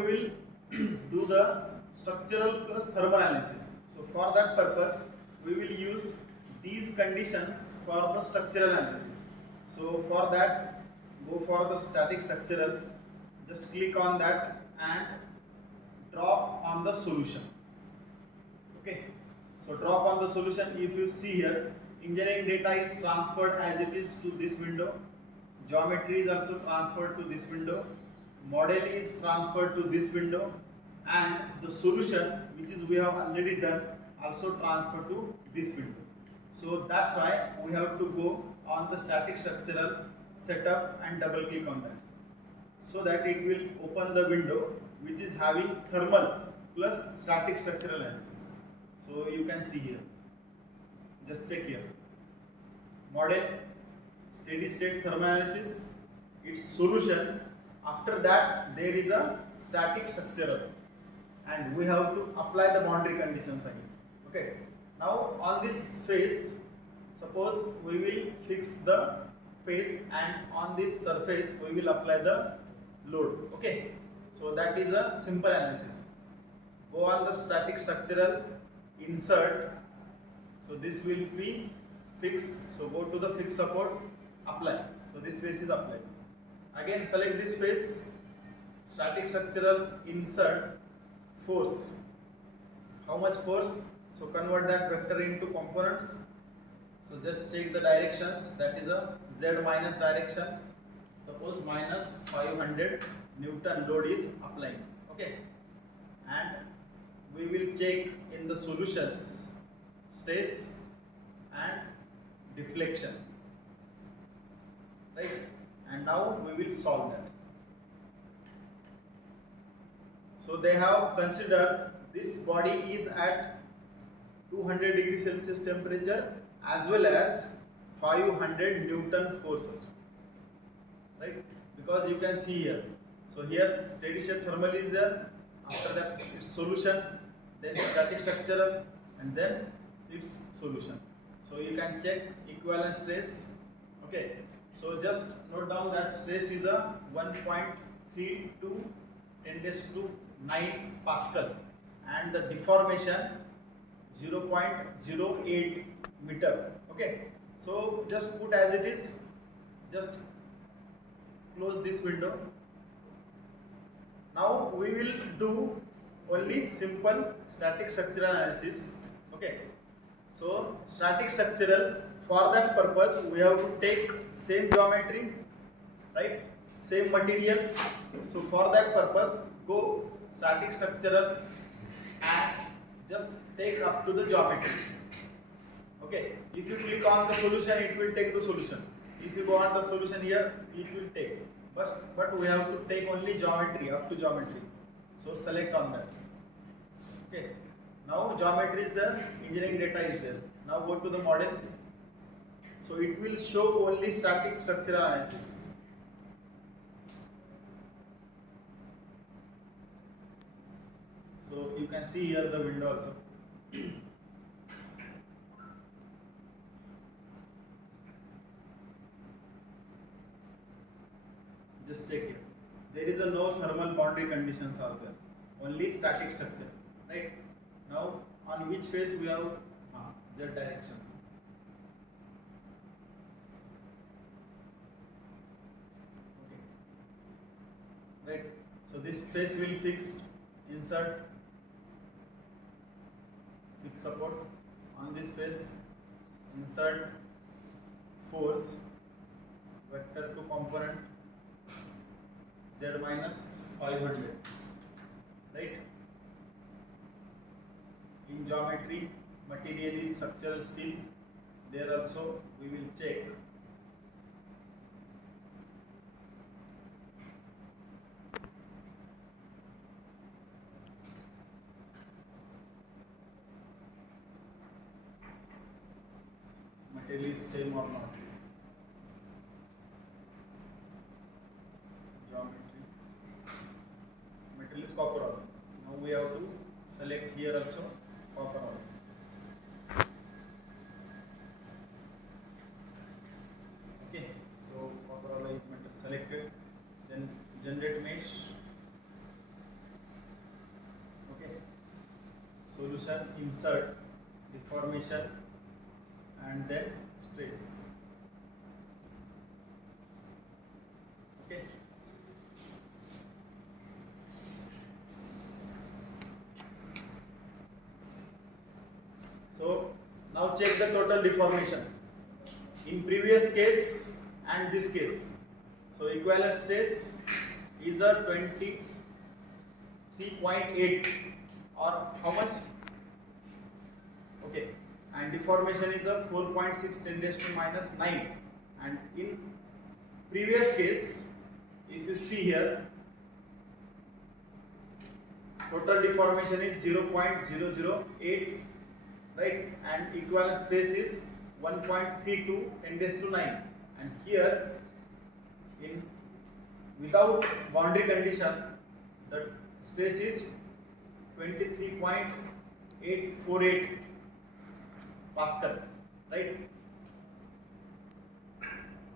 we will do the structural plus thermal analysis. So for that purpose, we will use these conditions for the structural analysis. So for that, go for the static structural, just click on that and drop on the solution. Okay, so drop on the solution. If you see here, engineering data is transferred as it is to this window, geometry is also transferred to this window, model is transferred to this window, and the solution, which is we have already done, also transferred to this window. So that's why we have to go on the static structural setup and double click on that, so that it will open the window which is having thermal plus static structural analysis. So you can see here, just check here, model, steady state thermal analysis, its solution. After that there is a static structural, and we have to apply the boundary conditions again. Okay, now on this face, suppose we will fix the face, and on this surface we will apply the load. Okay, so that is a simple analysis. Go on the static structural, insert, so this will be fixed, so go to the fixed support, apply, so this face is applied. Again select this face, static structural, insert, force. How much force? So convert that vector into components. So just check the directions, that is a Z minus directions. Suppose minus 500 Newton load is applying. Okay, and we will check in the solutions, stress and deflection, right? And now we will solve that. So they have considered this body is at 200 degrees Celsius temperature as well as 500 Newton force also, right? Because you can see here, so here steady state thermal is there, after that its solution, then static structural, and then its solution. So you can check equivalent stress. Okay, so just note down that stress is a 1.32 10⁻⁹ Pascal, and the deformation 0.08 meter. Okay, so just put as it is, just close this window. Now we will do only simple static structural analysis. Okay, so static structural, for that purpose we have to take same geometry, right, same material. So for that purpose, go static structural and just take up to the geometry. Okay, if you click on the solution, it will take the solution. If you go on the solution here, it will take, but we have to take only geometry, up to geometry. So select on that. Okay, now geometry is there, engineering data is there. Now go to the model. So it will show only static structural analysis. So you can see here the window also. Just check here. There is a no thermal boundary conditions are there. Only static structure. Right? Now on which face we have Z direction. Okay. Right. So this face will fixed. Insert, fix support. On this face, insert, force, vector to component, Z minus 500, right? In geometry, material is structural steel. There also we will check. Material is same or not. Geometry. Material is copper alloy. Now we have to select here also copper alloy. Okay, so copper alloy is metal selected. Then generate mesh. solution, insert, deformation, and then stress. Okay. So now check the total deformation in previous case and this case. So equivalent stress is a 23.8 or how much? Okay, and deformation is a 4.6 10 raised to minus 9. And in previous case, if you see here, total deformation is 0.008, right, and equivalent stress is 1.32 10 raised to 9. And here, in without boundary condition, the stress is 23.848 Pascal, right?